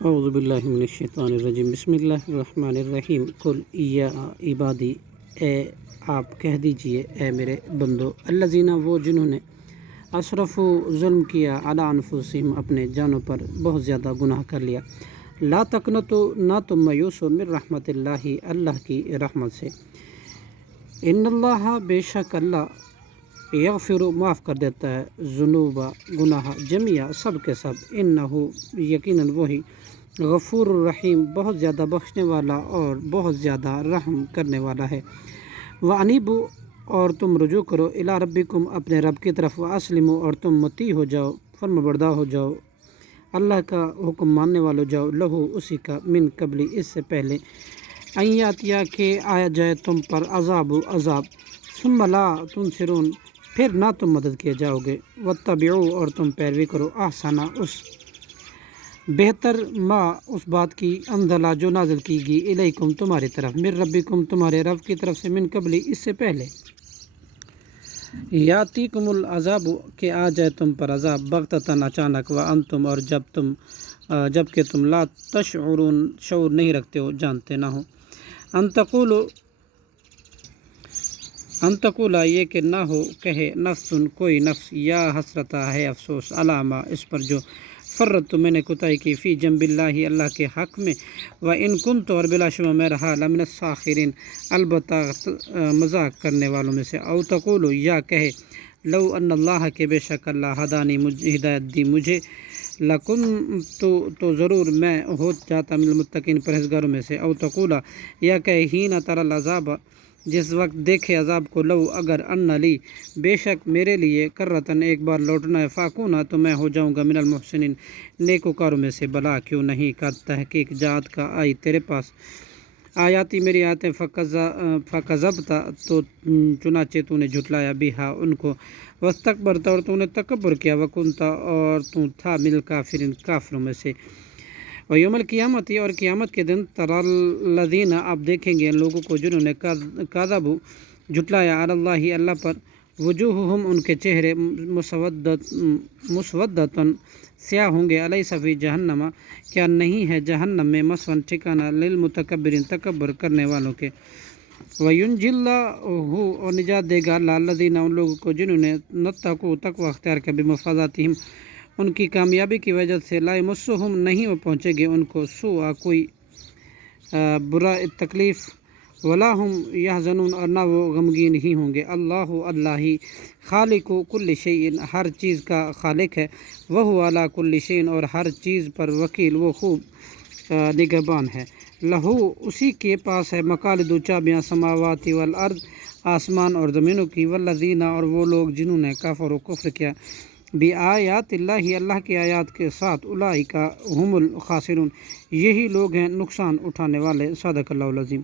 اعوذ باللہ من الشیطان الرجیم بسم اللہ الرحمن الرحیم قل یا عبادی، اے آپ کہہ دیجئے اے میرے بندو، الذین وہ جنہوں نے اسرفوا ظلم کیا، علی انفسہم اپنے جانوں پر بہت زیادہ گناہ کر لیا، لا تقنطوا نہ تم مایوس ہو، من رحمت اللہ اللہ کی رحمت سے، ان اللہ بے شک اللہ یغفر معاف کر دیتا ہے، ذنوب گناہ، جميعا سب کے سب، انہ یقیناً وہی، غفور الرحیم بہت زیادہ بخشنے والا اور بہت زیادہ رحم کرنے والا ہے۔ وَأَنِیبُوا اور تم رجوع کرو، الی ربکم اپنے رب کی طرف، وَأَسْلِمُوا اور تم مطیع ہو جاؤ، فرمانبردار ہو جاؤ، اللہ کا حکم ماننے والے جاؤ، لہو اسی کا، من قبل اس سے پہلے، ان یاتیا کہ آیا جائے تم پر عذاب ثم لا تنصرون پھر نہ تم مدد کیے جاؤ گے، واتبعوا اور تم پیروی کرو، احسن اس بہتر، ما اس بات کی، انزلہ جو نازل کی گئی، الیکم تمہاری طرف، من ربکم تمہارے رب کی طرف سے، من قبل اس سے پہلے، یاتیکم العذاب کہ آ جائے تم پر عذاب، بغتتاً اچانک، وانتم اور جب کہ تم لا تشعرون شعور نہیں رکھتے ہو، جانتے نہ ہو، ان تقولا یہ کہ نہ ہو کہے، نفس کوئی نفس، یا حسرتا ہے افسوس، علامہ اس پر جو فرت میں نے کوتاہی کی، فی جنب اللہ اللہ کے حق میں، وَإِن كُنتُ اور بلا شبہ میں رہا، لمن الساخرین البتہ مذاق کرنے والوں میں سے، او تقولو یا کہے، لو ان اللہ کے بے شک اللہ ہدانی مجھے ہدایت دی مجھے، لکنت تو ضرور میں ہو جاتا من المتقین پرہیزگاروں میں سے، او تقولا یا کہے، حین تری العذاب جس وقت دیکھے عذاب کو، لو اگر ان لی بے شک میرے لیے کرتن ایک بار لوٹنا ہے، فاکونا تو میں ہو جاؤں گا من المحسنین نیکوکاروں میں سے، بلا کیوں نہیں، کا تحقیق جات کا آئی تیرے پاس آیاتی میری آیتیں، فکذبتا تو چنانچہ تو نے جھٹلایا بہا ان کو، واستکبرتا اور تو نے تکبر کیا، وکنتا اور تو تھا من الکافرین کافروں میں سے، ویوم القیامت اور قیامت کے دن، تری الذین آپ دیکھیں گے ان لوگوں کو جنہوں نے کذبوا جھٹلایا، علی اللہ اللہ پر، وجوہہم ان کے چہرے، مسودۃ سیاہ ہوں گے، الیس فی جہنم کیا نہیں ہے جہنم میں، مثوی ٹھکانہ، للمتکبرین تکبر کرنے والوں کے، وینجی اللہ اور نجات دے گا اللہ الذین ان لوگوں کو جنہوں نے اتقوا تقوی اختیار کیا، بمفازاتہم ان کی کامیابی کی وجہ سے، لا یمسہم نہیں وہ پہنچے گے ان کو، سوء کوئی برا تکلیف، ولا ہم یحزنون اور نہ وہ غمگین ہی ہوں گے، اللہ اللہ ہی، خالق کل شیء ہر چیز کا خالق ہے، وہو علی کل شیء اور ہر چیز پر وکیل، وہ خوب نگہبان ہے، لہو اسی کے پاس ہے، مقالد چابیاں، سماوات والارض آسمان اور زمینوں کی، والذین اور وہ لوگ جنہوں نے کفر و کفر کیا، بآیات اللہ اللہ کی آیات کے ساتھ، اولئک ھم الخاسرون یہی لوگ ہیں نقصان اٹھانے والے، صدق اللہ العظیم۔